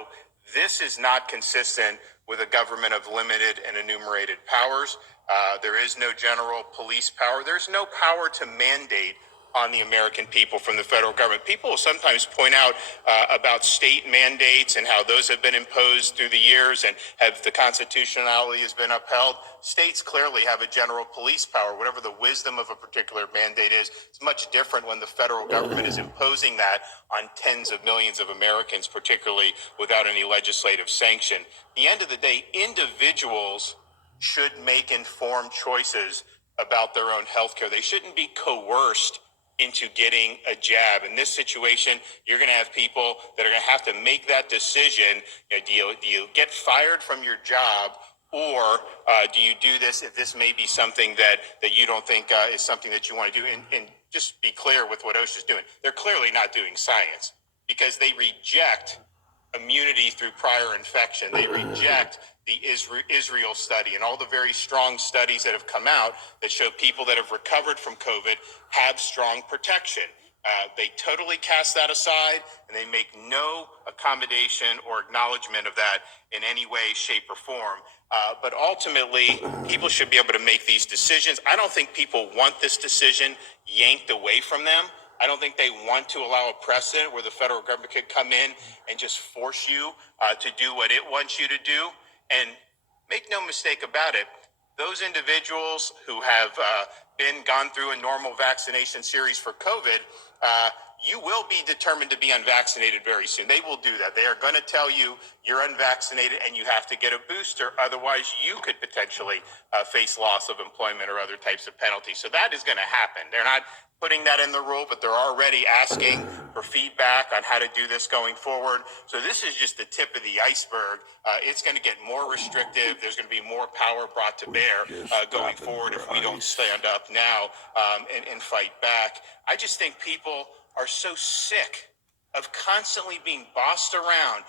So this is not consistent with a government of limited and enumerated powers. There is no general police power. There's no power to mandate on the American people from the federal government. People will sometimes point out about state mandates and how those have been imposed through the years and have the constitutionality has been upheld. States clearly have a general police power. Whatever the wisdom of a particular mandate is, it's much different when the federal government is imposing that on tens of millions of Americans, particularly without any legislative sanction. At the end of the day, individuals should make informed choices about their own health care. They shouldn't be coerced into getting a jab. In this situation, you're going to have people that are going to have to make that decision. Do you get fired from your job, or do you do this if this may be something that you don't think is something that you want to do? And just be clear with what OSHA's doing. They're clearly not doing science, because they reject immunity through prior infection. They reject the Israel study and all the very strong studies that have come out that show people that have recovered from COVID have strong protection. They totally cast that aside, and they make no accommodation or acknowledgement of that in any way, shape, or form. But ultimately, people should be able to make these decisions. I don't think people want this decision yanked away from them. I don't think they want to allow a precedent where the federal government could come in and just force you to do what it wants you to do. And make no mistake about it, those individuals who have gone through a normal vaccination series for COVID, you will be determined to be unvaccinated very soon. They will do that. They are going to tell you you're unvaccinated and you have to get a booster. Otherwise, you could potentially face loss of employment or other types of penalties. So that is going to happen. They're not putting that in the rule, but they're already asking for feedback on how to do this going forward. So this is just the tip of the iceberg. It's going to get more restrictive. There's going to be more power brought to bear going forward if we don't stand up now and fight back. I just think people are so sick of constantly being bossed around